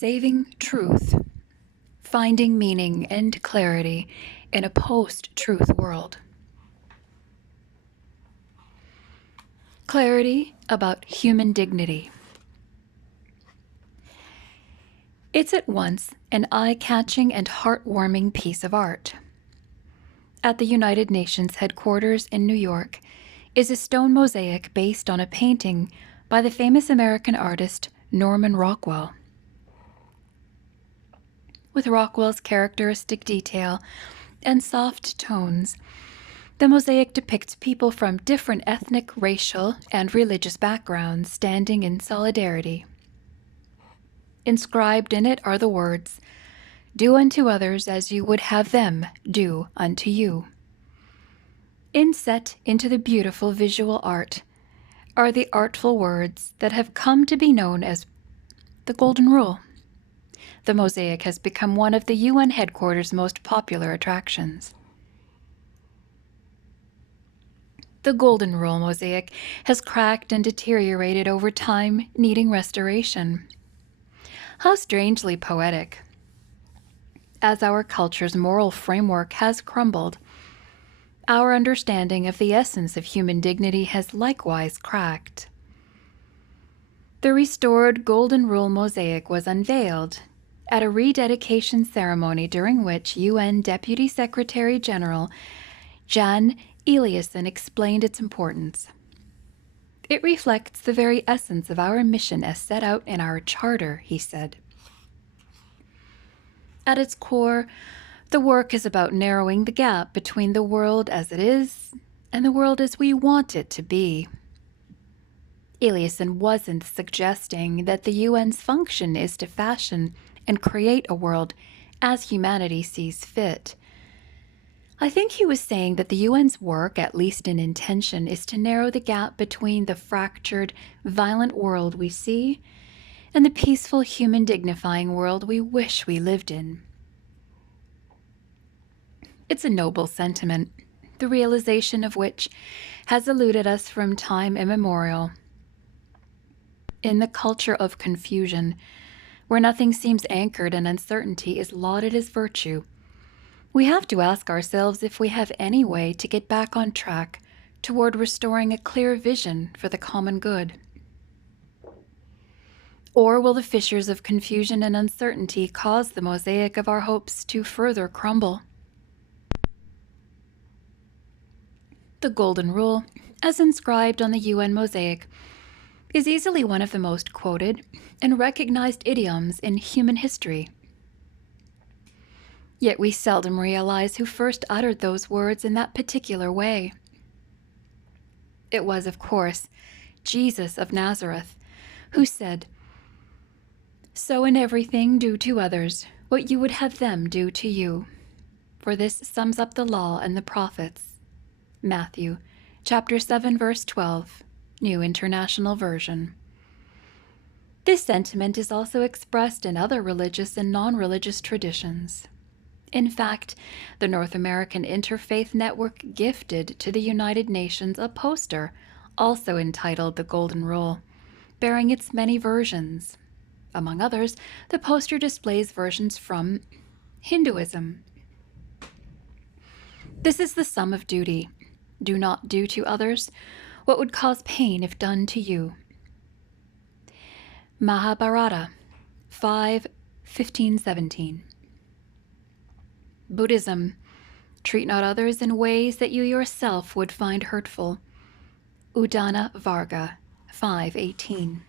Saving truth, finding meaning and clarity in a post-truth world. Clarity about human dignity. It's at once an eye-catching and heartwarming piece of art. At the United Nations headquarters in New York is a stone mosaic based on a painting by the famous American artist Norman Rockwell. With Rockwell's characteristic detail and soft tones, the mosaic depicts people from different ethnic, racial, and religious backgrounds standing in solidarity. Inscribed in it are the words, "Do unto others as you would have them do unto you." Inset into the beautiful visual art are the artful words that have come to be known as the Golden Rule. The mosaic has become one of the UN headquarters' most popular attractions. The Golden Rule mosaic has cracked and deteriorated over time, needing restoration. How strangely poetic. As our culture's moral framework has crumbled, our understanding of the essence of human dignity has likewise cracked. The restored Golden Rule mosaic was unveiled at a rededication ceremony during which UN Deputy Secretary General Jan Eliasson explained its importance. It reflects the very essence of our mission as set out in our charter, he said. At its core, the work is about narrowing the gap between the world as it is and the world as we want it to be. Eliasson wasn't suggesting that the UN's function is to fashion and create a world as humanity sees fit. I think he was saying that the UN's work, at least in intention, is to narrow the gap between the fractured, violent world we see and the peaceful, human, dignifying world we wish we lived in. It's a noble sentiment, the realization of which has eluded us from time immemorial. In the culture of confusion, where nothing seems anchored and uncertainty is lauded as virtue, we have to ask ourselves if we have any way to get back on track toward restoring a clear vision for the common good. Or will the fissures of confusion and uncertainty cause the mosaic of our hopes to further crumble? The Golden Rule, as inscribed on the UN mosaic, is easily one of the most quoted and recognized idioms in human history. Yet we seldom realize who first uttered those words in that particular way. It was, of course, Jesus of Nazareth, who said, "So in everything do to others what you would have them do to you. For this sums up the law and the prophets." Matthew, chapter 7, verse 12, New International Version. This sentiment is also expressed in other religious and non-religious traditions. In fact, the North American Interfaith Network gifted to the United Nations a poster, also entitled The Golden Rule, bearing its many versions. Among others, the poster displays versions from Hinduism. This is the sum of duty. Do not do to others what would cause pain if done to you. Mahabharata 5:15-17. Buddhism, treat not others in ways that you yourself would find hurtful. Udana Varga 5:18.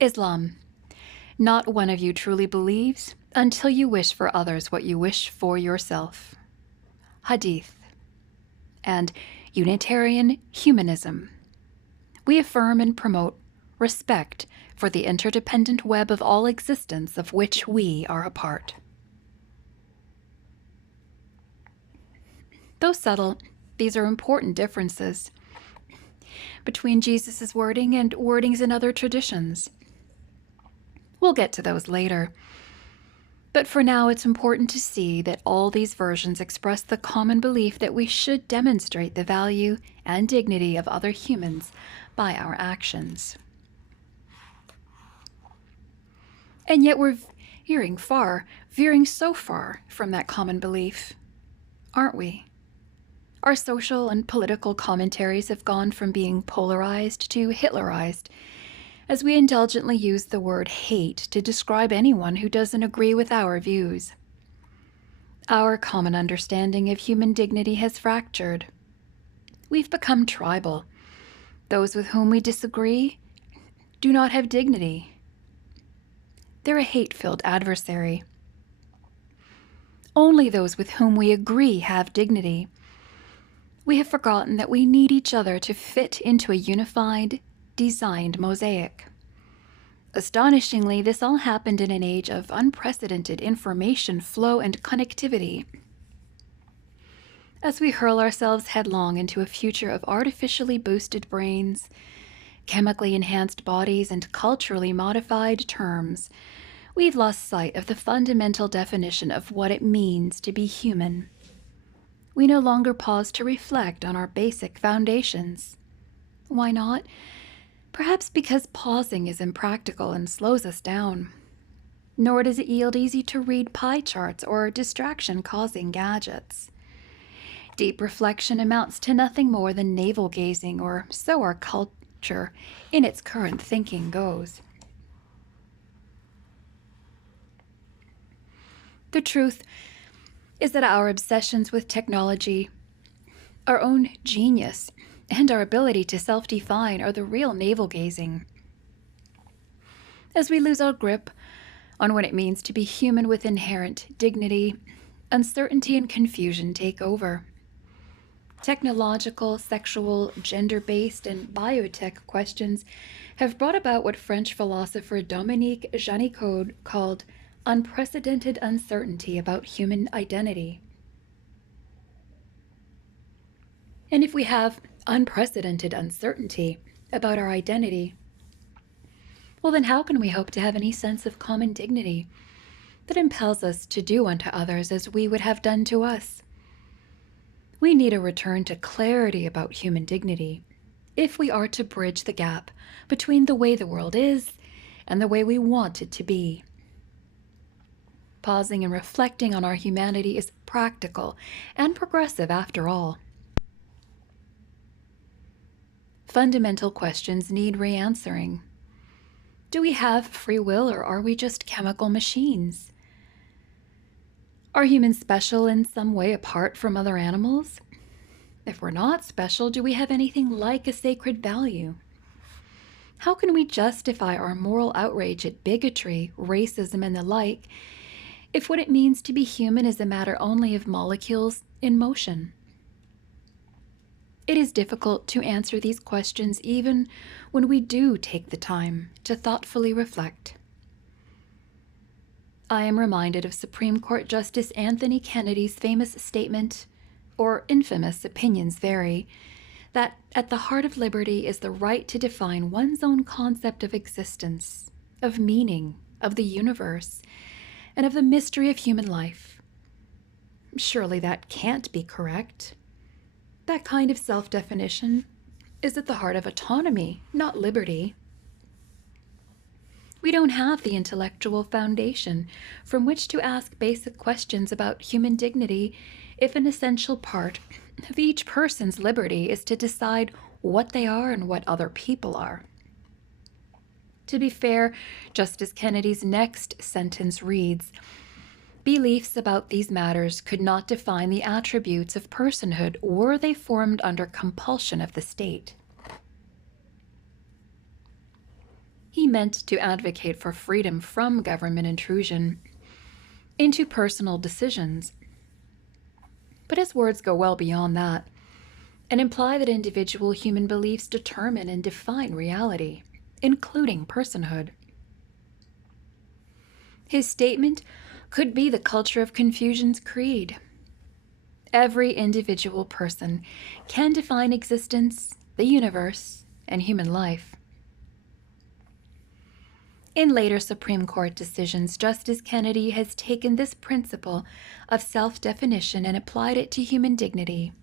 Islam, not one of you truly believes until you wish for others what you wish for yourself. Hadith. And Unitarian Humanism. We affirm and promote respect for the interdependent web of all existence of which we are a part. Though subtle, these are important differences between Jesus' wording and wordings in other traditions. We'll get to those later. But for now, it's important to see that all these versions express the common belief that we should demonstrate the value and dignity of other humans by our actions. And yet we're veering so far from that common belief, aren't we? Our social and political commentaries have gone from being polarized to Hitlerized, as we indulgently use the word hate to describe anyone who doesn't agree with our views. Our common understanding of human dignity has fractured. We've become tribal. Those with whom we disagree do not have dignity. They're a hate-filled adversary. Only those with whom we agree have dignity. We have forgotten that we need each other to fit into a unified, designed mosaic. Astonishingly, this all happened in an age of unprecedented information flow and connectivity. As we hurl ourselves headlong into a future of artificially boosted brains, chemically enhanced bodies, and culturally modified terms, we've lost sight of the fundamental definition of what it means to be human. We no longer pause to reflect on our basic foundations. Why not? Perhaps because pausing is impractical and slows us down. Nor does it yield easy-to-read pie charts or distraction-causing gadgets. Deep reflection amounts to nothing more than navel-gazing, or so our culture, in its current thinking, goes. The truth is that our obsessions with technology, our own genius, and our ability to self-define are the real navel-gazing. As we lose our grip on what it means to be human with inherent dignity, uncertainty and confusion take over. Technological, sexual, gender-based, and biotech questions have brought about what French philosopher Dominique Janicot called unprecedented uncertainty about human identity. And if we have unprecedented uncertainty about our identity, well, then how can we hope to have any sense of common dignity that impels us to do unto others as we would have done to us? We need a return to clarity about human dignity if we are to bridge the gap between the way the world is and the way we want it to be. Pausing and reflecting on our humanity is practical and progressive after all. Fundamental questions need re-answering. Do we have free will, or are we just chemical machines? Are humans special in some way apart from other animals? If we're not special, do we have anything like a sacred value? How can we justify our moral outrage at bigotry, racism, and the like, if what it means to be human is a matter only of molecules in motion? It is difficult to answer these questions even when we do take the time to thoughtfully reflect. I am reminded of Supreme Court Justice Anthony Kennedy's famous statement, or infamous, opinions vary, that at the heart of liberty is the right to define one's own concept of existence, of meaning, of the universe, and of the mystery of human life. Surely that can't be correct. That kind of self-definition is at the heart of autonomy, not liberty. We don't have the intellectual foundation from which to ask basic questions about human dignity if an essential part of each person's liberty is to decide what they are and what other people are. To be fair, Justice Kennedy's next sentence reads, "Beliefs about these matters could not define the attributes of personhood were they formed under compulsion of the state." He meant to advocate for freedom from government intrusion into personal decisions. But his words go well beyond that and imply that individual human beliefs determine and define reality, including personhood. His statement could be the culture of confusion's creed. Every individual person can define existence, the universe, and human life. In later Supreme Court decisions, Justice Kennedy has taken this principle of self-definition and applied it to human dignity.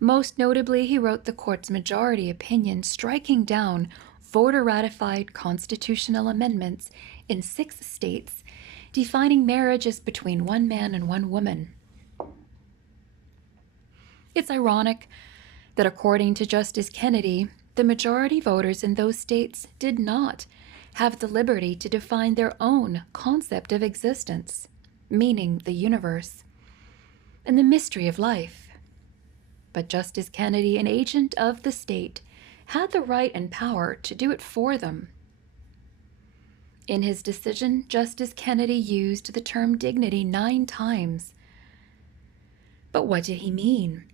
Most notably, he wrote the court's majority opinion striking down voter-ratified constitutional amendments in 6 states defining marriage as between one man and one woman. It's ironic that according to Justice Kennedy, the majority voters in those states did not have the liberty to define their own concept of existence, meaning the universe, and the mystery of life. But Justice Kennedy, an agent of the state, had the right and power to do it for them. In his decision, Justice Kennedy used the term dignity 9 times. But what did he mean?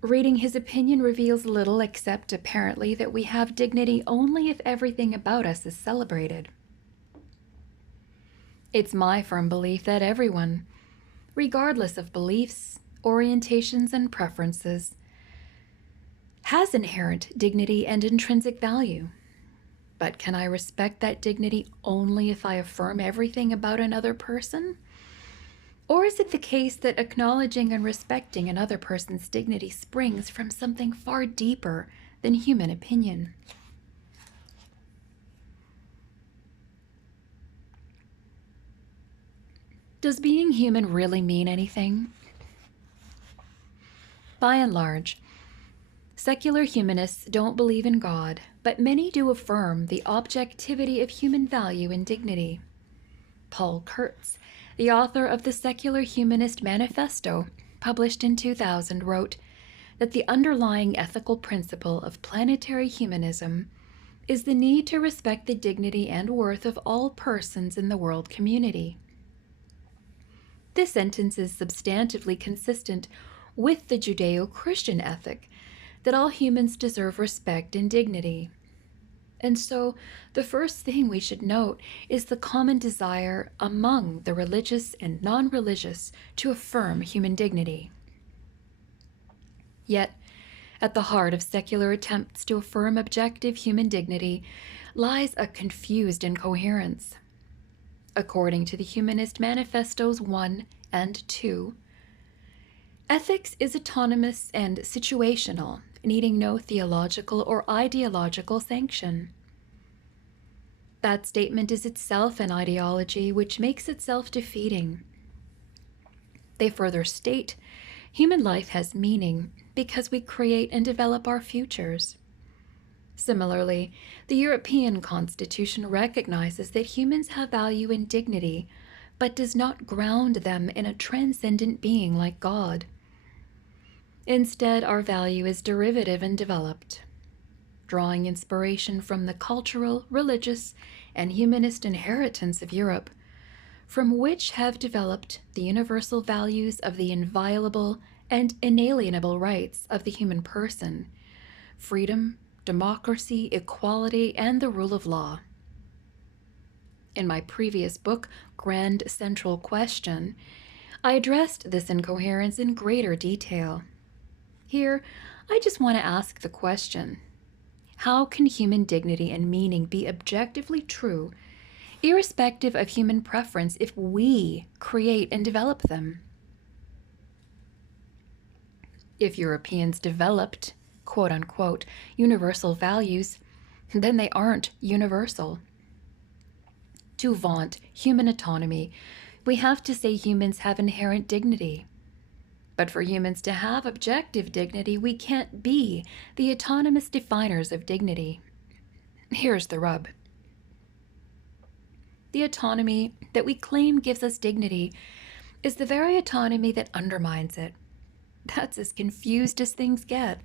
Reading his opinion reveals little except apparently that we have dignity only if everything about us is celebrated. It's my firm belief that everyone, regardless of beliefs, orientations, and preferences, has inherent dignity and intrinsic value. But can I respect that dignity only if I affirm everything about another person? Or is it the case that acknowledging and respecting another person's dignity springs from something far deeper than human opinion? Does being human really mean anything? By and large, secular humanists don't believe in God, but many do affirm the objectivity of human value and dignity. Paul Kurtz, the author of the Secular Humanist Manifesto, published in 2000, wrote that the underlying ethical principle of planetary humanism is the need to respect the dignity and worth of all persons in the world community. This sentence is substantively consistent with the Judeo-Christian ethic that all humans deserve respect and dignity. And so, the first thing we should note is the common desire among the religious and non-religious to affirm human dignity. Yet, at the heart of secular attempts to affirm objective human dignity lies a confused incoherence. According to the Humanist Manifestos 1 and 2, ethics is autonomous and situational, needing no theological or ideological sanction. That statement is itself an ideology which makes it self-defeating. They further state, human life has meaning because we create and develop our futures. Similarly, the European Constitution recognizes that humans have value and dignity, but does not ground them in a transcendent being like God. Instead, our value is derivative and developed, drawing inspiration from the cultural, religious, and humanist inheritance of Europe, from which have developed the universal values of the inviolable and inalienable rights of the human person: freedom, democracy, equality, and the rule of law. In my previous book, Grand Central Question, I addressed this incoherence in greater detail. Here, I just want to ask the question: how can human dignity and meaning be objectively true, irrespective of human preference, if we create and develop them? If Europeans developed, quote-unquote, universal values, then they aren't universal. To vaunt human autonomy, we have to say humans have inherent dignity. But for humans to have objective dignity, we can't be the autonomous definers of dignity. Here's the rub. The autonomy that we claim gives us dignity is the very autonomy that undermines it. That's as confused as things get.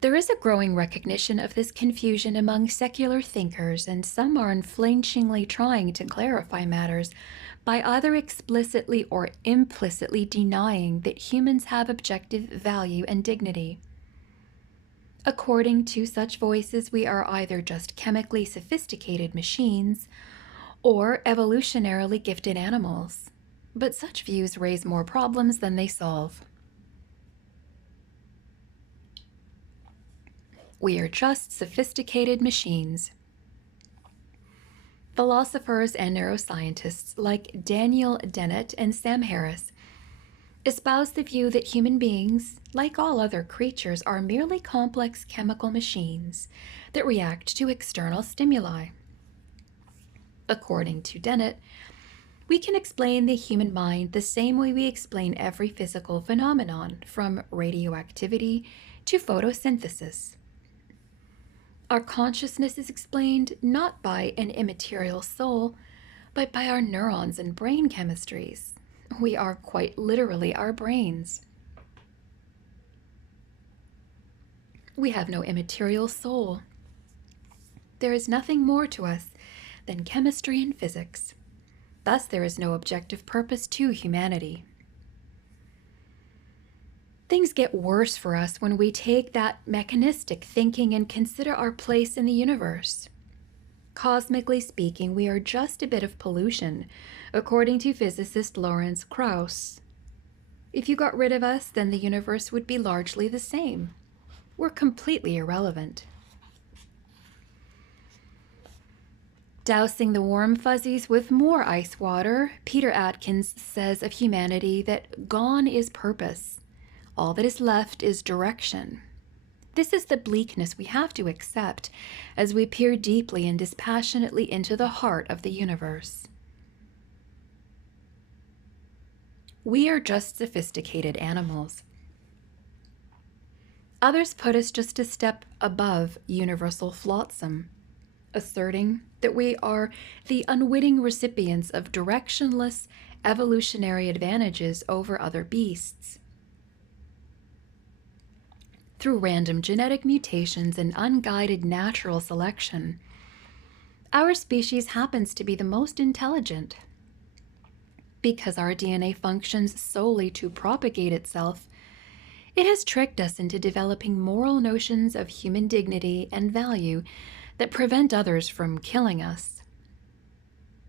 There is a growing recognition of this confusion among secular thinkers, and some are unflinchingly trying to clarify matters by either explicitly or implicitly denying that humans have objective value and dignity. According to such voices, we are either just chemically sophisticated machines or evolutionarily gifted animals. But such views raise more problems than they solve. We are just sophisticated machines. Philosophers and neuroscientists like Daniel Dennett and Sam Harris espouse the view that human beings, like all other creatures, are merely complex chemical machines that react to external stimuli. According to Dennett, we can explain the human mind the same way we explain every physical phenomenon, from radioactivity to photosynthesis. Our consciousness is explained not by an immaterial soul, but by our neurons and brain chemistries. We are quite literally our brains. We have no immaterial soul. There is nothing more to us than chemistry and physics. Thus, there is no objective purpose to humanity. Things get worse for us when we take that mechanistic thinking and consider our place in the universe. Cosmically speaking, we are just a bit of pollution, according to physicist Lawrence Krauss. If you got rid of us, then the universe would be largely the same. We're completely irrelevant. Dousing the warm fuzzies with more ice water, Peter Atkins says of humanity that gone is purpose. All that is left is direction. This is the bleakness we have to accept as we peer deeply and dispassionately into the heart of the universe. We are just sophisticated animals. Others put us just a step above universal flotsam, asserting that we are the unwitting recipients of directionless evolutionary advantages over other beasts. Through random genetic mutations and unguided natural selection, our species happens to be the most intelligent. Because our DNA functions solely to propagate itself, it has tricked us into developing moral notions of human dignity and value that prevent others from killing us.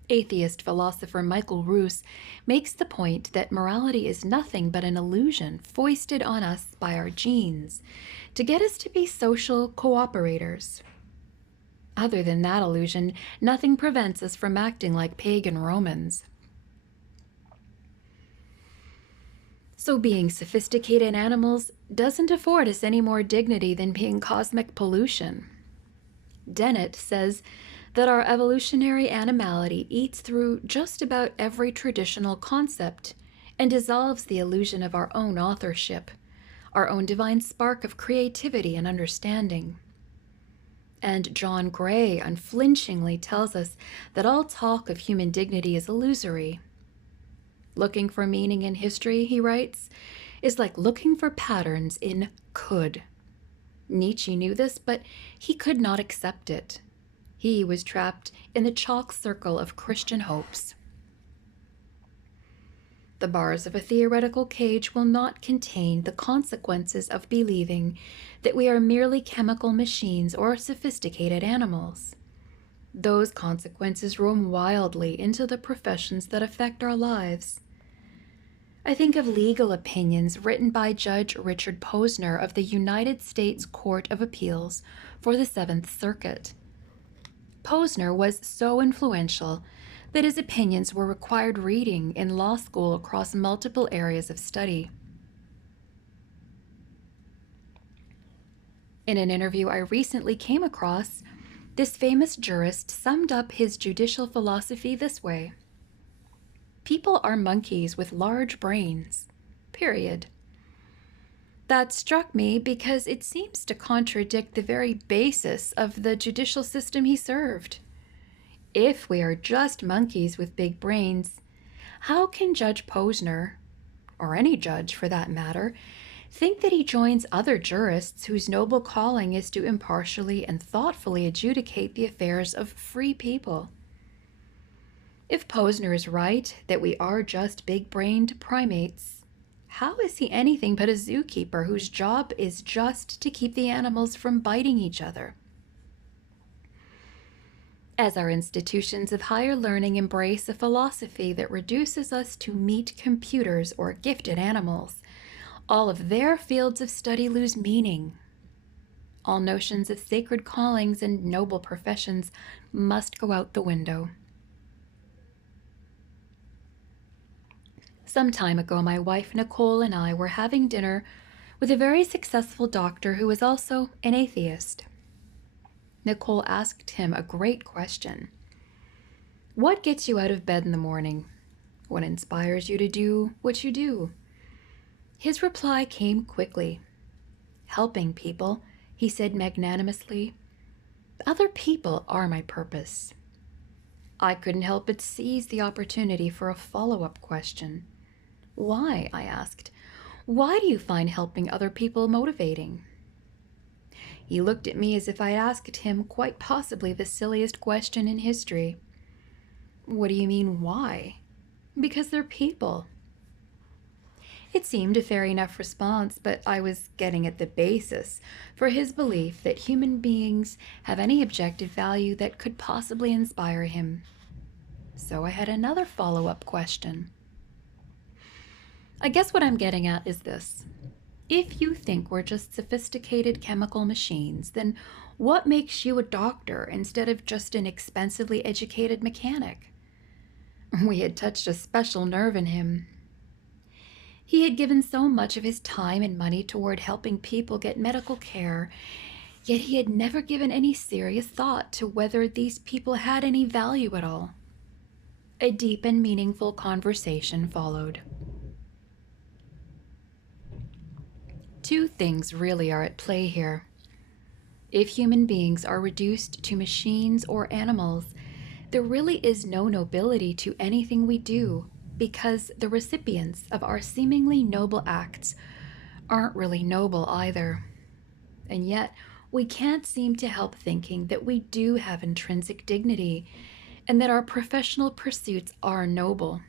Atheist philosopher Michael Roos makes the point that morality is nothing but an illusion foisted on us by our genes to get us to be social cooperators. Other than that illusion, nothing prevents us from acting like pagan Romans. So being sophisticated animals doesn't afford us any more dignity than being cosmic pollution. Dennett says that our evolutionary animality eats through just about every traditional concept and dissolves the illusion of our own authorship, our own divine spark of creativity and understanding. And John Gray unflinchingly tells us that all talk of human dignity is illusory. Looking for meaning in history, he writes, is like looking for patterns in could. Nietzsche knew this, but he could not accept it. He was trapped in the chalk circle of Christian hopes. The bars of a theoretical cage will not contain the consequences of believing that we are merely chemical machines or sophisticated animals. Those consequences roam wildly into the professions that affect our lives. I think of legal opinions written by Judge Richard Posner of the United States Court of Appeals for the Seventh Circuit. Posner was so influential that his opinions were required reading in law school across multiple areas of study. In an interview I recently came across, this famous jurist summed up his judicial philosophy this way: people are monkeys with large brains, period. That struck me because it seems to contradict the very basis of the judicial system he served. If we are just monkeys with big brains, how can Judge Posner, or any judge for that matter, think that he joins other jurists whose noble calling is to impartially and thoughtfully adjudicate the affairs of free people? If Posner is right that we are just big-brained primates, how is he anything but a zookeeper whose job is just to keep the animals from biting each other? As our institutions of higher learning embrace a philosophy that reduces us to meat computers or gifted animals, all of their fields of study lose meaning. All notions of sacred callings and noble professions must go out the window. Some time ago, my wife Nicole and I were having dinner with a very successful doctor who was also an atheist. Nicole asked him a great question. What gets you out of bed in the morning? What inspires you to do what you do? His reply came quickly. Helping people, he said magnanimously. Other people are my purpose. I couldn't help but seize the opportunity for a follow-up question. Why? I asked. Why do you find helping other people motivating? He looked at me as if I asked him quite possibly the silliest question in history. What do you mean, why? Because they're people. It seemed a fair enough response, but I was getting at the basis for his belief that human beings have any objective value that could possibly inspire him. So I had another follow-up question. I guess what I'm getting at is this. If you think we're just sophisticated chemical machines, then what makes you a doctor instead of just an expensively educated mechanic? We had touched a special nerve in him. He had given so much of his time and money toward helping people get medical care, yet he had never given any serious thought to whether these people had any value at all. A deep and meaningful conversation followed. Two things really are at play here. If human beings are reduced to machines or animals, there really is no nobility to anything we do, because the recipients of our seemingly noble acts aren't really noble either. And yet, we can't seem to help thinking that we do have intrinsic dignity and that our professional pursuits are noble.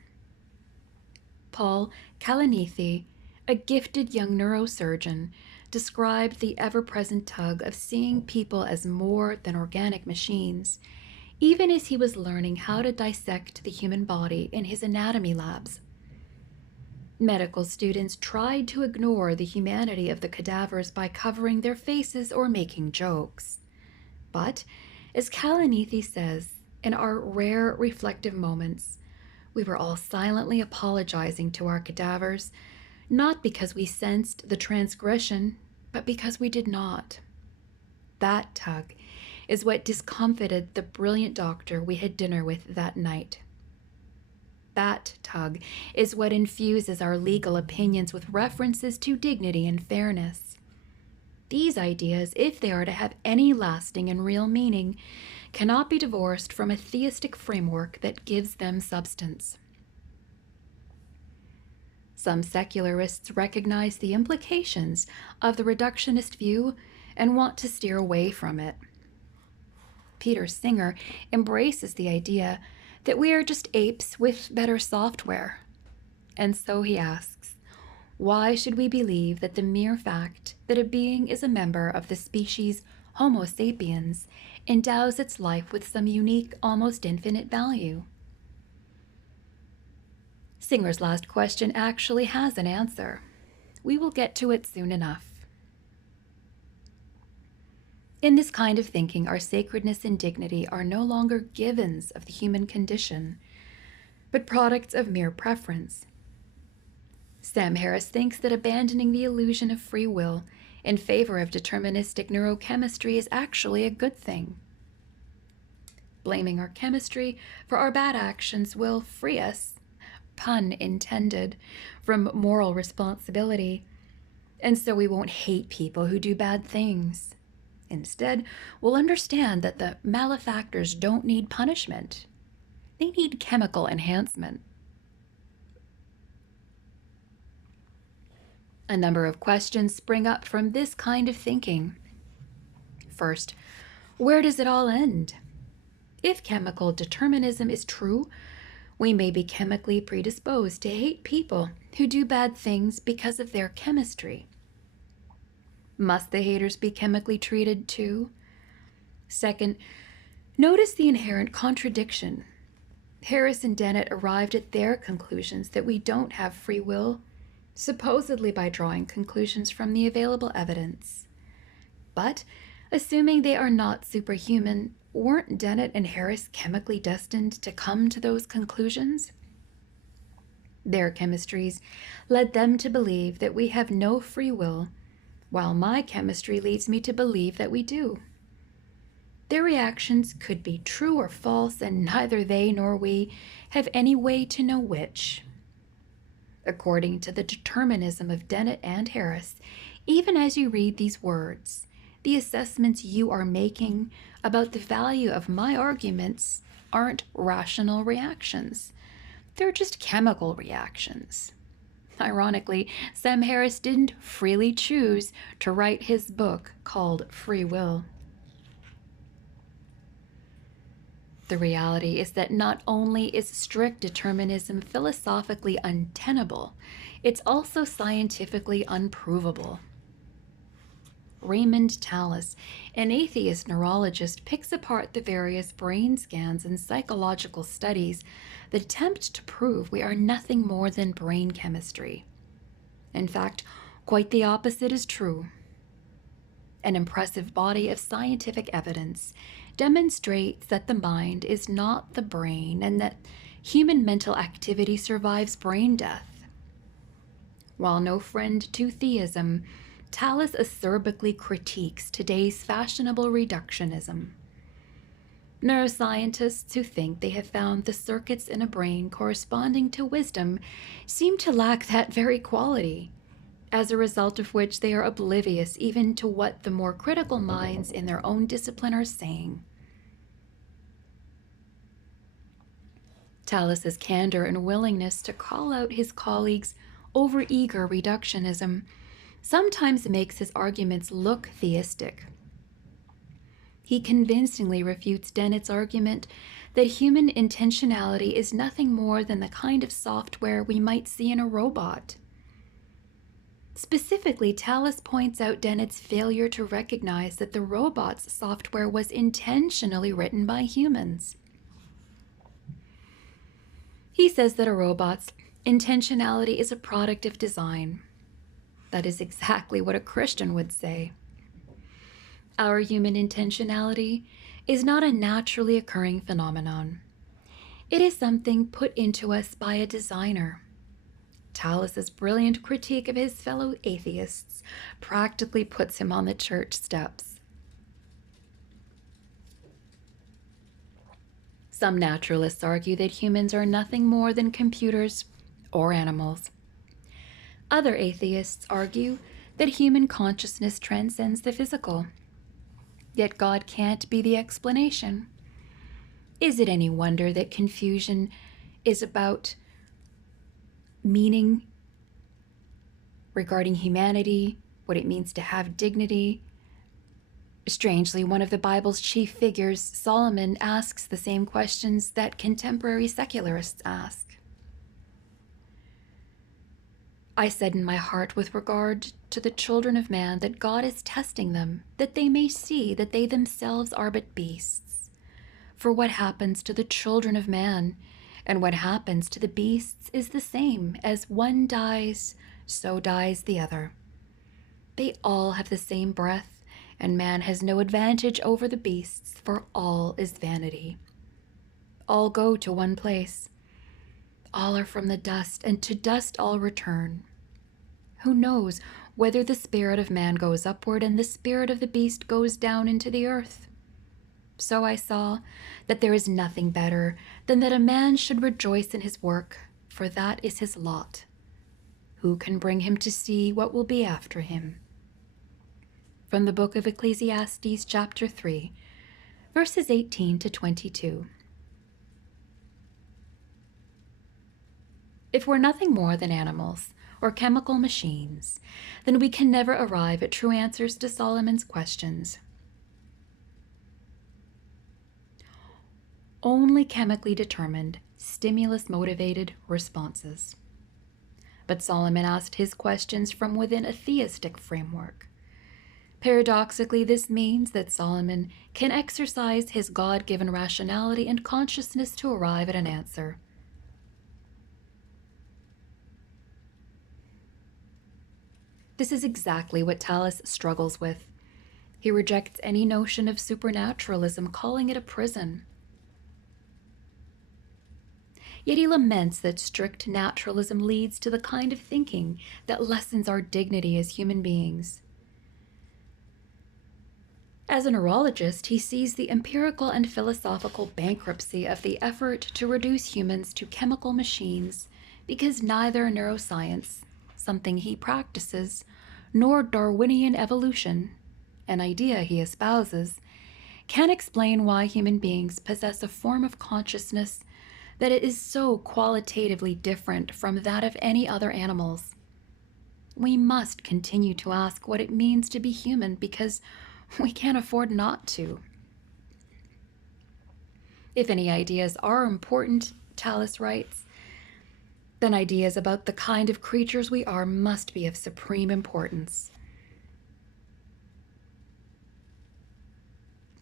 Paul Kalanithi, a gifted young neurosurgeon, described the ever-present tug of seeing people as more than organic machines, even as he was learning how to dissect the human body in his anatomy labs. Medical students tried to ignore the humanity of the cadavers by covering their faces or making jokes. But, as Kalanithi says, in our rare reflective moments, we were all silently apologizing to our cadavers, not because we sensed the transgression, but because we did not. That tug is what discomfited the brilliant doctor we had dinner with that night. That tug is what infuses our legal opinions with references to dignity and fairness. These ideas, if they are to have any lasting and real meaning, cannot be divorced from a theistic framework that gives them substance. Some secularists recognize the implications of the reductionist view and want to steer away from it. Peter Singer embraces the idea that we are just apes with better software. And so he asks, why should we believe that the mere fact that a being is a member of the species Homo sapiens endows its life with some unique, almost infinite value? Singer's last question actually has an answer. We will get to it soon enough. In this kind of thinking, our sacredness and dignity are no longer givens of the human condition, but products of mere preference. Sam Harris thinks that abandoning the illusion of free will in favor of deterministic neurochemistry is actually a good thing. Blaming our chemistry for our bad actions will free us, pun intended, from moral responsibility, and so we won't hate people who do bad things. Instead, we'll understand that the malefactors don't need punishment. They need chemical enhancement. A number of questions spring up from this kind of thinking. First, where does it all end? If chemical determinism is true, we may be chemically predisposed to hate people who do bad things because of their chemistry. Must the haters be chemically treated too? Second, notice the inherent contradiction. Harris and Dennett arrived at their conclusions that we don't have free will, supposedly by drawing conclusions from the available evidence. But, assuming they are not superhuman, weren't Dennett and Harris chemically destined to come to those conclusions? Their chemistries led them to believe that we have no free will, while my chemistry leads me to believe that we do. Their reactions could be true or false, and neither they nor we have any way to know which. According to the determinism of Dennett and Harris, even as you read these words, the assessments you are making about the value of my arguments aren't rational reactions. They're just chemical reactions. Ironically, Sam Harris didn't freely choose to write his book called Free Will. The reality is that not only is strict determinism philosophically untenable, it's also scientifically unprovable. Raymond Tallis, an atheist neurologist, picks apart the various brain scans and psychological studies that attempt to prove we are nothing more than brain chemistry. In fact, quite the opposite is true. An impressive body of scientific evidence demonstrates that the mind is not the brain and that human mental activity survives brain death. While no friend to theism, Tallis acerbically critiques today's fashionable reductionism. Neuroscientists who think they have found the circuits in a brain corresponding to wisdom seem to lack that very quality, as a result of which they are oblivious even to what the more critical minds in their own discipline are saying. Tallis's candor and willingness to call out his colleagues' overeager reductionism sometimes makes his arguments look theistic. He convincingly refutes Dennett's argument that human intentionality is nothing more than the kind of software we might see in a robot. Specifically, Tallis points out Dennett's failure to recognize that the robot's software was intentionally written by humans. He says that a robot's intentionality is a product of design. That is exactly what a Christian would say. Our human intentionality is not a naturally occurring phenomenon. It is something put into us by a designer. Tallis's brilliant critique of his fellow atheists practically puts him on the church steps. Some naturalists argue that humans are nothing more than computers or animals. Other atheists argue that human consciousness transcends the physical. Yet God can't be the explanation. Is it any wonder that confusion is about meaning regarding humanity, what it means to have dignity? Strangely, one of the Bible's chief figures, Solomon, asks the same questions that contemporary secularists ask. I said in my heart with regard to the children of man that God is testing them, that they may see that they themselves are but beasts. For what happens to the children of man and what happens to the beasts is the same. As one dies, so dies the other. They all have the same breath, and man has no advantage over the beasts, for all is vanity. All go to one place. All are from the dust, and to dust all return. Who knows whether the spirit of man goes upward and the spirit of the beast goes down into the earth? So I saw that there is nothing better than that a man should rejoice in his work, for that is his lot. Who can bring him to see what will be after him? From the book of Ecclesiastes, chapter 3, verses 18 to 22. If we're nothing more than animals or chemical machines, then we can never arrive at true answers to Solomon's questions. Only chemically determined, stimulus-motivated responses. But Solomon asked his questions from within a theistic framework. Paradoxically, this means that Solomon can exercise his God-given rationality and consciousness to arrive at an answer. This is exactly what Tallis struggles with. He rejects any notion of supernaturalism, calling it a prison. Yet he laments that strict naturalism leads to the kind of thinking that lessens our dignity as human beings. As a neurologist, he sees the empirical and philosophical bankruptcy of the effort to reduce humans to chemical machines because neither neuroscience, something he practices, nor Darwinian evolution, an idea he espouses, can explain why human beings possess a form of consciousness that it is so qualitatively different from that of any other animals. We must continue to ask what it means to be human because we can't afford not to. If any ideas are important, Tallis writes, then ideas about the kind of creatures we are must be of supreme importance.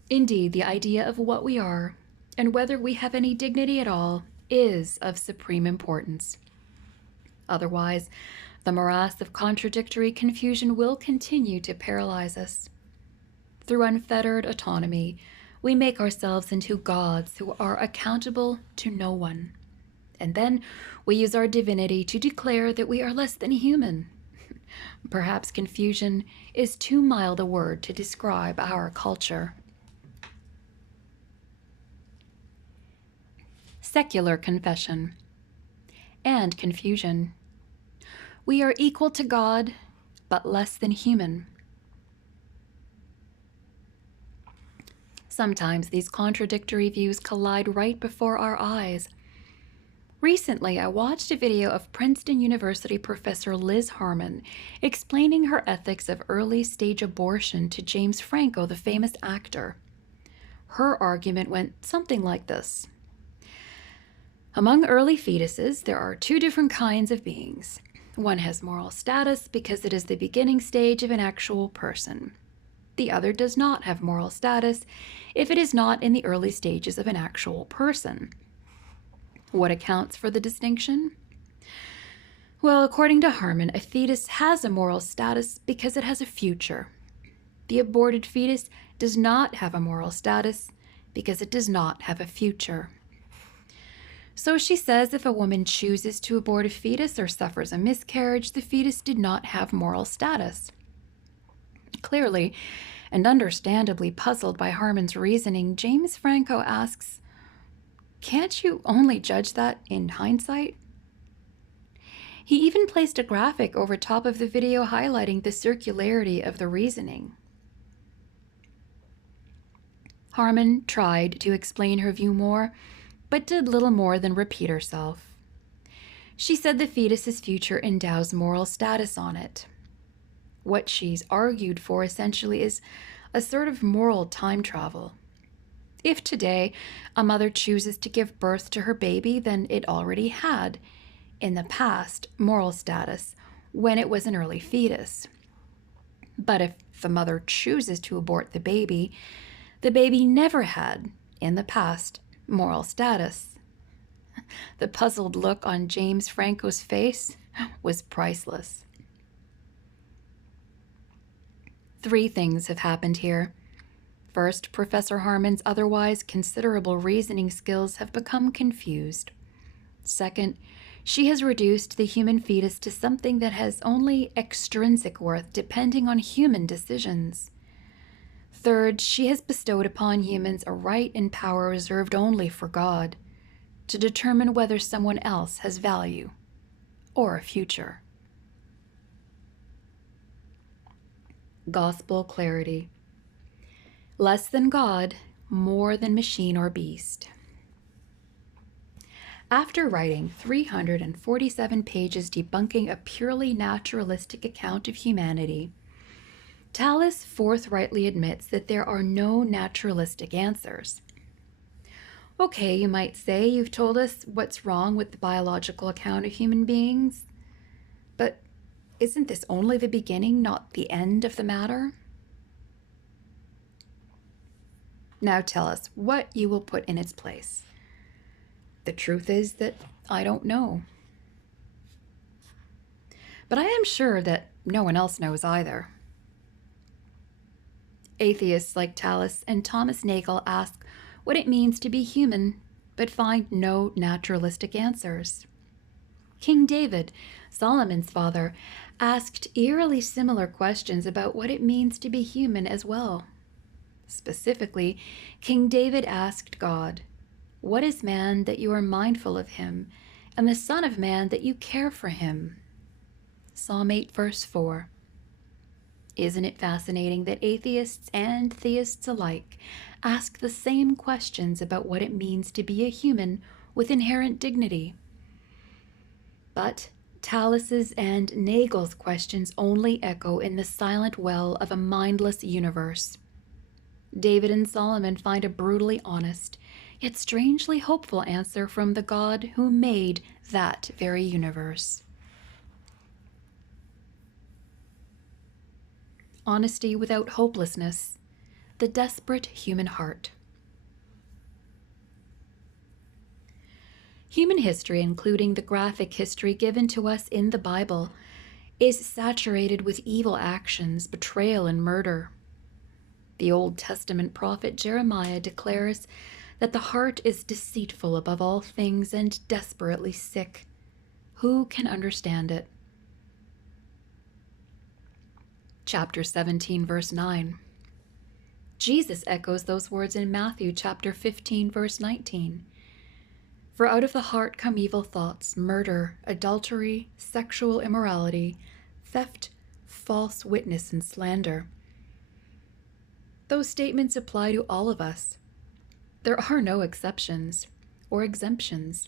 Indeed, the idea of what we are, and whether we have any dignity at all, is of supreme importance. Otherwise, the morass of contradictory confusion will continue to paralyze us. Through unfettered autonomy, we make ourselves into gods who are accountable to no one. And then we use our divinity to declare that we are less than human. Perhaps confusion is too mild a word to describe our culture. Secular confession and confusion. We are equal to God, but less than human. Sometimes these contradictory views collide right before our eyes. Recently, I watched a video of Princeton University professor Liz Harmon explaining her ethics of early-stage abortion to James Franco, the famous actor. Her argument went something like this. Among early fetuses, there are two different kinds of beings. One has moral status because it is the beginning stage of an actual person. The other does not have moral status if it is not in the early stages of an actual person. What accounts for the distinction? Well, according to Harmon, a fetus has a moral status because it has a future. The aborted fetus does not have a moral status because it does not have a future. So she says if a woman chooses to abort a fetus or suffers a miscarriage, the fetus did not have moral status. Clearly and understandably puzzled by Harmon's reasoning, James Franco asks, "Can't you only judge that in hindsight?" He even placed a graphic over top of the video highlighting the circularity of the reasoning. Harmon tried to explain her view more, but did little more than repeat herself. She said the fetus's future endows moral status on it. What she's argued for essentially is a sort of moral time travel. If today a mother chooses to give birth to her baby, then it already had, in the past, moral status when it was an early fetus. But if the mother chooses to abort the baby never had, in the past, moral status. The puzzled look on James Franco's face was priceless. Three things have happened here. First, Professor Harmon's otherwise considerable reasoning skills have become confused. Second, she has reduced the human fetus to something that has only extrinsic worth depending on human decisions. Third, she has bestowed upon humans a right and power reserved only for God to determine whether someone else has value or a future. Gospel clarity. Less than God, more than machine or beast. After writing 347 pages debunking a purely naturalistic account of humanity, Tallis forthrightly admits that there are no naturalistic answers. Okay, you might say, you've told us what's wrong with the biological account of human beings, but isn't this only the beginning, not the end of the matter? Now tell us what you will put in its place. The truth is that I don't know. But I am sure that no one else knows either. Atheists like Tallis and Thomas Nagel ask what it means to be human but find no naturalistic answers. King David, Solomon's father, asked eerily similar questions about what it means to be human as well. Specifically, King David asked God, "What is man that you are mindful of him, and the Son of Man that you care for him?" Psalm 8, verse 4. Isn't it fascinating that atheists and theists alike ask the same questions about what it means to be a human with inherent dignity? But Talus's and Nagel's questions only echo in the silent well of a mindless universe. David and Solomon find a brutally honest, yet strangely hopeful answer from the God who made that very universe. Honesty without hopelessness, the desperate human heart. Human history, including the graphic history given to us in the Bible, is saturated with evil actions, betrayal, and murder. The Old Testament prophet Jeremiah declares that the heart is deceitful above all things and desperately sick. Who can understand it? Chapter 17, verse 9. Jesus echoes those words in Matthew chapter 15, verse 19. For out of the heart come evil thoughts, murder, adultery, sexual immorality, theft, false witness, and slander. Those statements apply to all of us. There are no exceptions or exemptions.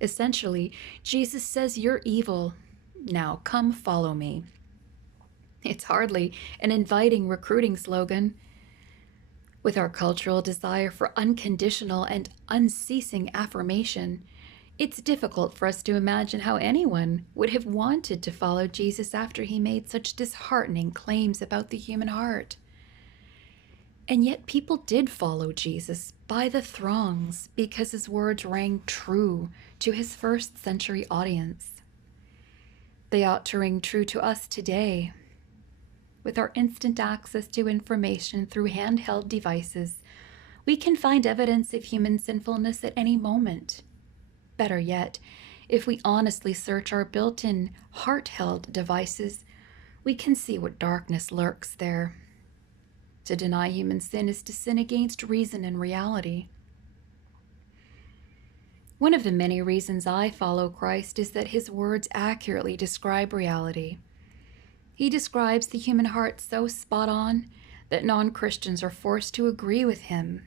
Essentially, Jesus says, "You're evil. Now come follow me." It's hardly an inviting recruiting slogan. With our cultural desire for unconditional and unceasing affirmation, it's difficult for us to imagine how anyone would have wanted to follow Jesus after he made such disheartening claims about the human heart. And yet people did follow Jesus by the throngs because his words rang true to his first century audience. They ought to ring true to us today. With our instant access to information through handheld devices, we can find evidence of human sinfulness at any moment. Better yet, if we honestly search our built-in heart-held devices, we can see what darkness lurks there. To deny human sin is to sin against reason and reality. One of the many reasons I follow Christ is that his words accurately describe reality. He describes the human heart so spot on that non-Christians are forced to agree with him.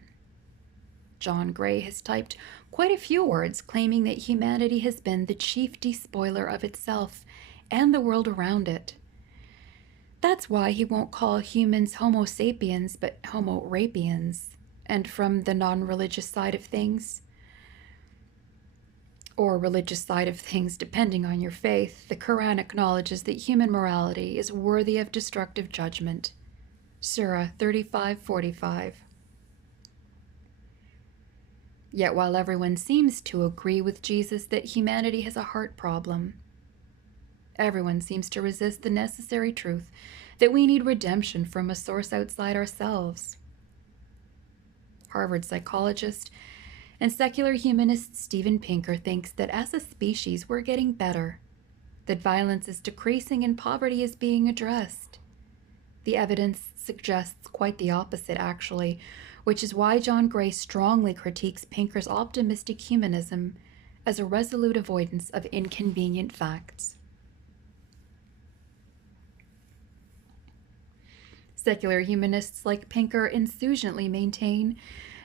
John Gray has typed quite a few words claiming that humanity has been the chief despoiler of itself and the world around it. That's why he won't call humans Homo sapiens, but Homo rapiens. And from the non-religious side of things, or religious side of things, depending on your faith, the Quran acknowledges that human morality is worthy of destructive judgment. Surah 35:45. Yet while everyone seems to agree with Jesus that humanity has a heart problem, everyone seems to resist the necessary truth that we need redemption from a source outside ourselves. Harvard psychologist and secular humanist Steven Pinker thinks that as a species we're getting better, that violence is decreasing and poverty is being addressed. The evidence suggests quite the opposite, actually, which is why John Gray strongly critiques Pinker's optimistic humanism as a resolute avoidance of inconvenient facts. Secular humanists like Pinker insouciantly maintain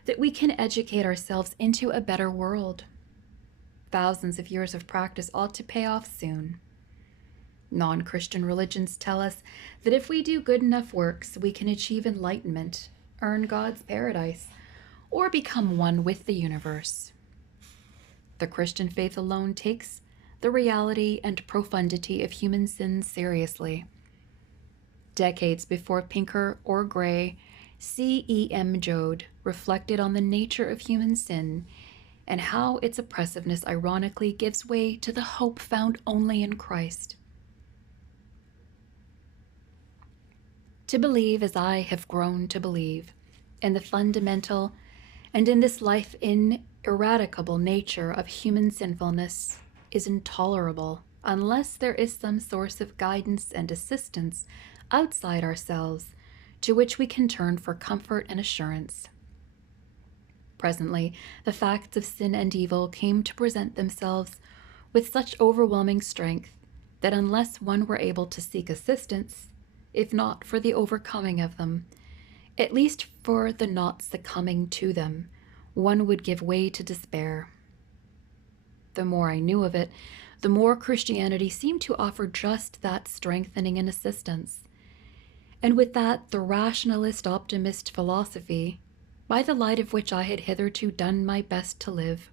that we can educate ourselves into a better world. Thousands of years of practice ought to pay off soon. Non-Christian religions tell us that if we do good enough works, we can achieve enlightenment, earn God's paradise, or become one with the universe. The Christian faith alone takes the reality and profundity of human sin seriously. Decades before Pinker or Gray, C.E.M. Joad reflected on the nature of human sin and how its oppressiveness ironically gives way to the hope found only in Christ. To believe as I have grown to believe in the fundamental and in this life in ineradicable nature of human sinfulness is intolerable unless there is some source of guidance and assistance outside ourselves to which we can turn for comfort and assurance. Presently, the facts of sin and evil came to present themselves with such overwhelming strength that unless one were able to seek assistance, if not for the overcoming of them, at least for the not succumbing to them, one would give way to despair. The more I knew of it, the more Christianity seemed to offer just that strengthening and assistance. And with that, the rationalist optimist philosophy, by the light of which I had hitherto done my best to live,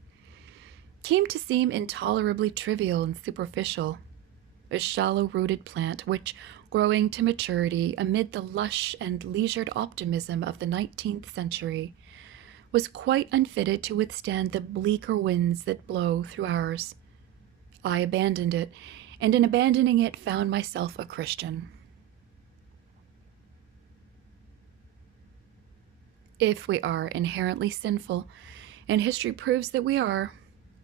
came to seem intolerably trivial and superficial, a shallow-rooted plant which, growing to maturity amid the lush and leisured optimism of the 19th century, was quite unfitted to withstand the bleaker winds that blow through ours. I abandoned it, and in abandoning it found myself a Christian. If we are inherently sinful, and history proves that we are,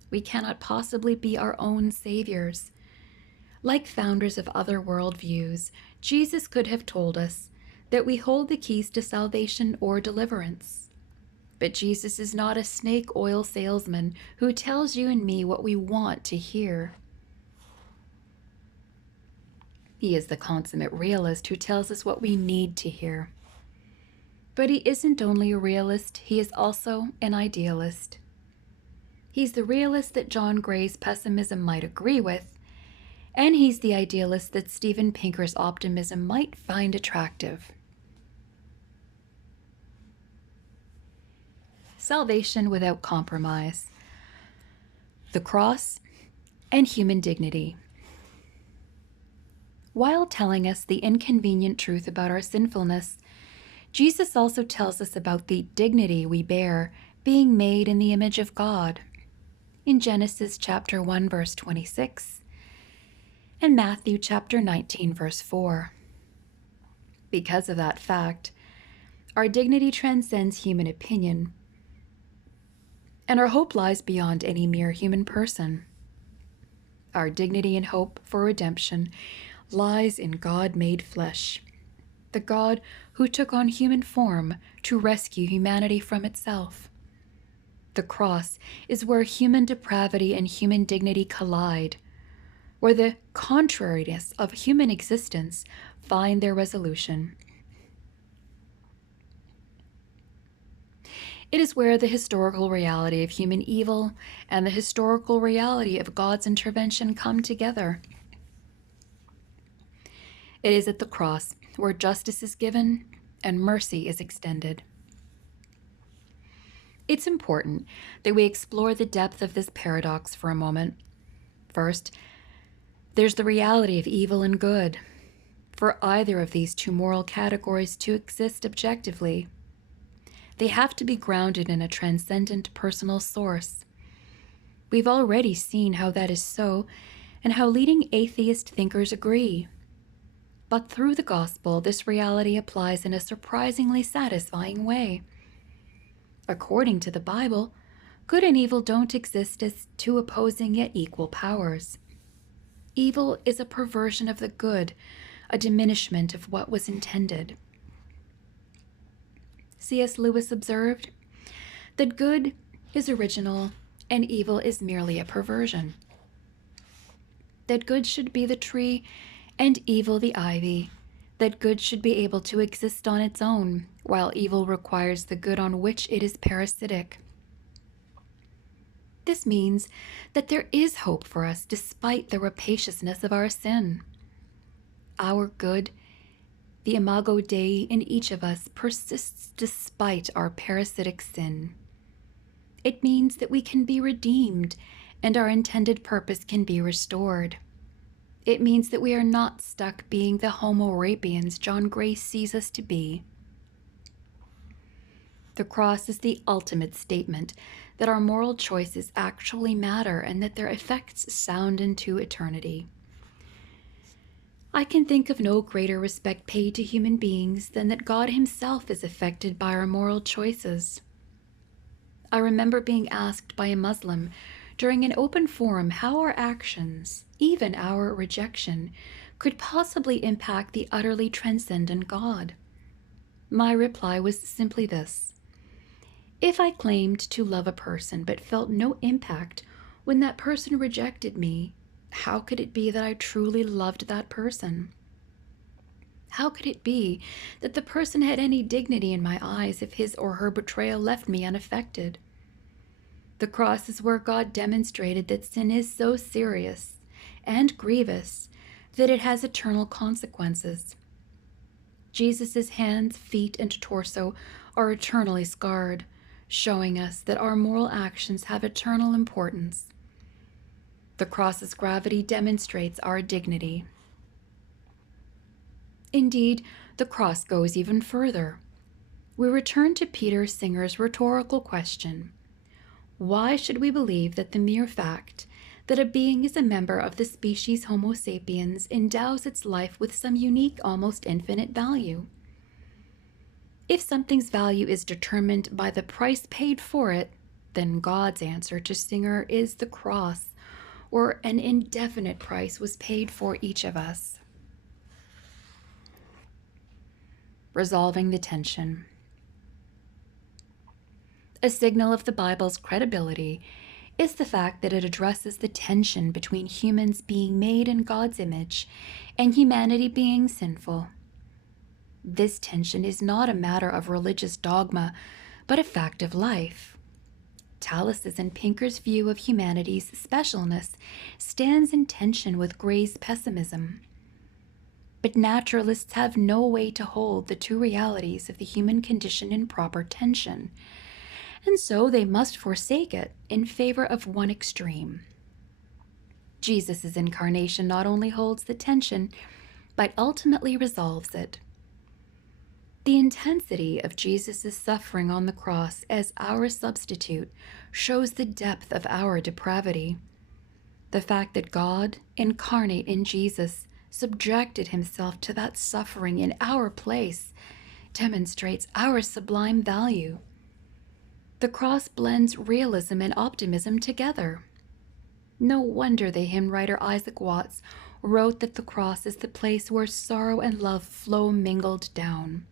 we cannot possibly be our own saviors. Like founders of other worldviews, Jesus could have told us that we hold the keys to salvation or deliverance. But Jesus is not a snake oil salesman who tells you and me what we want to hear. He is the consummate realist who tells us what we need to hear. But he isn't only a realist, he is also an idealist. He's the realist that John Gray's pessimism might agree with, and he's the idealist that Steven Pinker's optimism might find attractive. Salvation without compromise. The cross and human dignity. While telling us the inconvenient truth about our sinfulness, Jesus also tells us about the dignity we bear being made in the image of God in Genesis chapter 1 verse 26 and Matthew chapter 19 verse 4. Because of that fact, our dignity transcends human opinion, and our hope lies beyond any mere human person. Our dignity and hope for redemption lies in God made flesh, the God who took on human form to rescue humanity from itself. The cross is where human depravity and human dignity collide, where the contrariness of human existence find their resolution. It is where the historical reality of human evil and the historical reality of God's intervention come together. It is at the cross where justice is given and mercy is extended. It's important that we explore the depth of this paradox for a moment. First, there's the reality of evil and good. For either of these two moral categories to exist objectively, they have to be grounded in a transcendent personal source. We've already seen how that is so, and how leading atheist thinkers agree. But through the gospel, this reality applies in a surprisingly satisfying way. According to the Bible, good and evil don't exist as two opposing yet equal powers. Evil is a perversion of the good, a diminishment of what was intended. C.S. Lewis observed that good is original and evil is merely a perversion. That good should be the tree and evil the ivy. That good should be able to exist on its own, while evil requires the good on which it is parasitic. This means that there is hope for us despite the rapaciousness of our sin. Our good, the imago Dei in each of us, persists despite our parasitic sin. It means that we can be redeemed and our intended purpose can be restored. It means that we are not stuck being the Homo sapiens John Gray sees us to be. The cross is the ultimate statement that our moral choices actually matter and that their effects sound into eternity. I can think of no greater respect paid to human beings than that God himself is affected by our moral choices. I remember being asked by a Muslim during an open forum how our actions, even our rejection, could possibly impact the utterly transcendent God. My reply was simply this: if I claimed to love a person but felt no impact when that person rejected me, how could it be that I truly loved that person? How could it be that the person had any dignity in my eyes if his or her betrayal left me unaffected? The cross is where God demonstrated that sin is so serious and grievous that it has eternal consequences. Jesus' hands, feet, and torso are eternally scarred, showing us that our moral actions have eternal importance. The cross's gravity demonstrates our dignity. Indeed, the cross goes even further. We return to Peter Singer's rhetorical question: why should we believe that the mere fact that a being is a member of the species Homo sapiens endows its life with some unique, almost infinite value? If something's value is determined by the price paid for it, then God's answer to Singer is the cross, where an indefinite price was paid for each of us. Resolving the tension. A signal of the Bible's credibility is the fact that it addresses the tension between humans being made in God's image and humanity being sinful. This tension is not a matter of religious dogma, but a fact of life. Tallis's and Pinker's view of humanity's specialness stands in tension with Gray's pessimism. But naturalists have no way to hold the two realities of the human condition in proper tension, and so they must forsake it in favor of one extreme. Jesus' incarnation not only holds the tension, but ultimately resolves it. The intensity of Jesus' suffering on the cross as our substitute shows the depth of our depravity. The fact that God, incarnate in Jesus, subjected himself to that suffering in our place demonstrates our sublime value. The cross blends realism and optimism together. No wonder the hymn writer Isaac Watts wrote that the cross is the place where sorrow and love flow mingled down.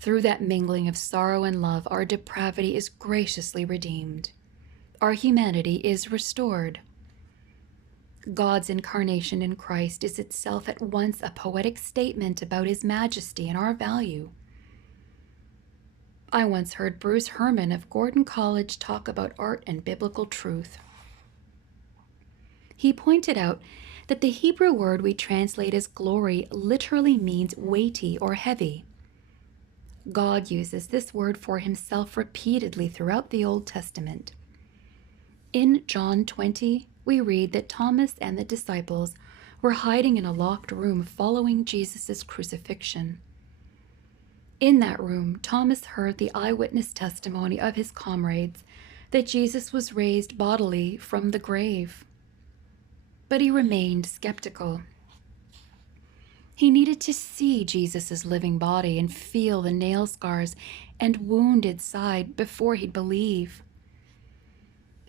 Through that mingling of sorrow and love, our depravity is graciously redeemed. Our humanity is restored. God's incarnation in Christ is itself at once a poetic statement about his majesty and our value. I once heard Bruce Herman of Gordon College talk about art and biblical truth. He pointed out that the Hebrew word we translate as glory literally means weighty or heavy. God uses this word for himself repeatedly throughout the Old Testament. In John 20, we read that Thomas and the disciples were hiding in a locked room following Jesus' crucifixion. In that room, Thomas heard the eyewitness testimony of his comrades that Jesus was raised bodily from the grave. But he remained skeptical. He needed to see Jesus' living body and feel the nail scars and wounded side before he'd believe.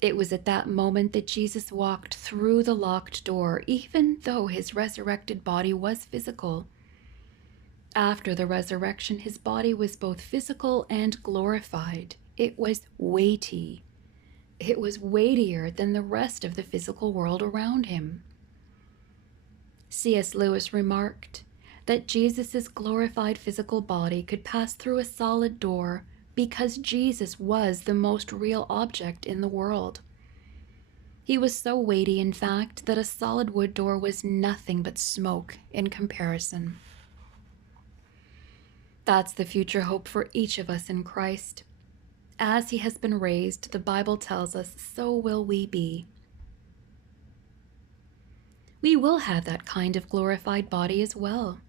It was at that moment that Jesus walked through the locked door, even though his resurrected body was physical. After the resurrection, his body was both physical and glorified. It was weighty. It was weightier than the rest of the physical world around him. C.S. Lewis remarked that Jesus' glorified physical body could pass through a solid door because Jesus was the most real object in the world. He was so weighty, in fact, that a solid wood door was nothing but smoke in comparison. That's the future hope for each of us in Christ. As he has been raised, the Bible tells us, so will we be. We will have that kind of glorified body as well.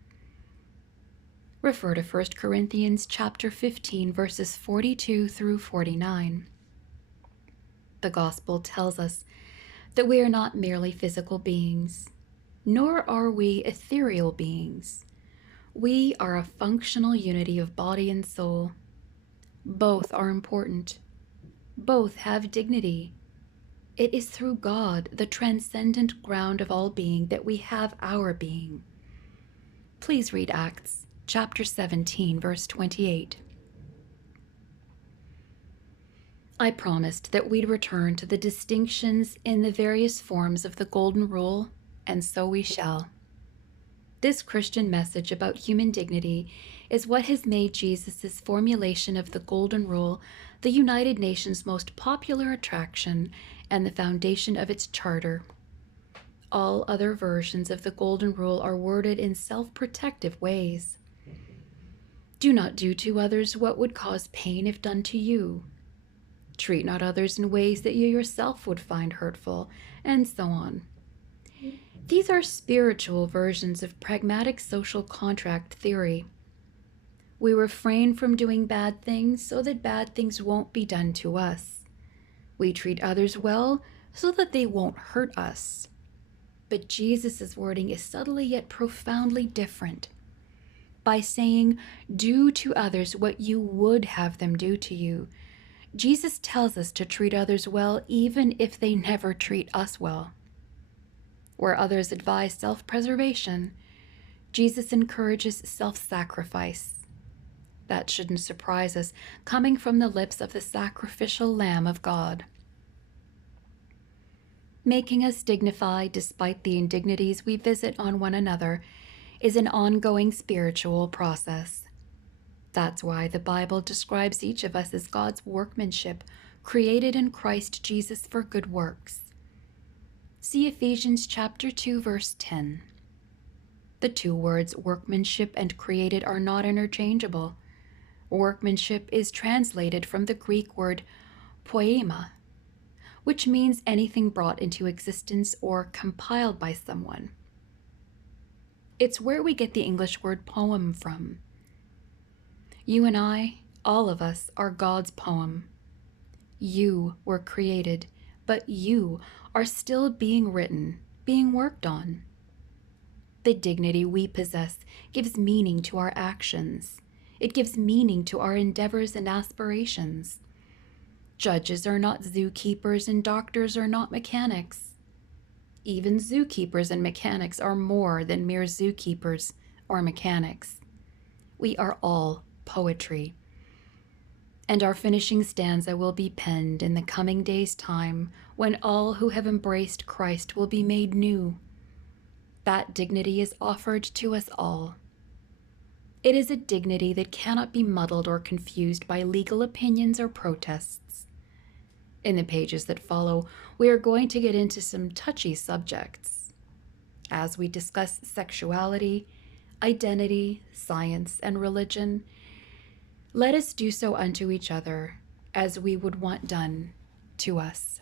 Refer to 1 Corinthians chapter 15, verses 42 through 49. The gospel tells us that we are not merely physical beings, nor are we ethereal beings. We are a functional unity of body and soul. Both are important. Both have dignity. It is through God, the transcendent ground of all being, that we have our being. Please read Acts chapter 17, verse 28. I promised that we'd return to the distinctions in the various forms of the Golden Rule, and so we shall. This Christian message about human dignity is what has made Jesus' formulation of the Golden Rule the United Nations' most popular attraction and the foundation of its charter. All other versions of the Golden Rule are worded in self-protective ways. Do not do to others what would cause pain if done to you. Treat not others in ways that you yourself would find hurtful, and so on. These are spiritual versions of pragmatic social contract theory. We refrain from doing bad things so that bad things won't be done to us. We treat others well so that they won't hurt us. But Jesus' wording is subtly yet profoundly different. By saying, do to others what you would have them do to you, Jesus tells us to treat others well even if they never treat us well. Where others advise self-preservation, Jesus encourages self-sacrifice. That shouldn't surprise us, coming from the lips of the sacrificial Lamb of God. Making us dignified despite the indignities we visit on one another is an ongoing spiritual process. That's why the Bible describes each of us as God's workmanship, created in Christ Jesus for good works. See Ephesians chapter 2, verse 10. The two words workmanship and created are not interchangeable. Workmanship is translated from the Greek word poema, which means anything brought into existence or compiled by someone. It's where we get the English word poem from. You and I, all of us, are God's poem. You were created, but you are still being written, being worked on. The dignity we possess gives meaning to our actions. It gives meaning to our endeavors and aspirations. Judges are not zookeepers and doctors are not mechanics. Even zookeepers and mechanics are more than mere zookeepers or mechanics. We are all poetry. And our finishing stanza will be penned in the coming days' time when all who have embraced Christ will be made new. That dignity is offered to us all. It is a dignity that cannot be muddled or confused by legal opinions or protests. In the pages that follow, we are going to get into some touchy subjects. As we discuss sexuality, identity, science, and religion, let us do so unto each other as we would want done to us.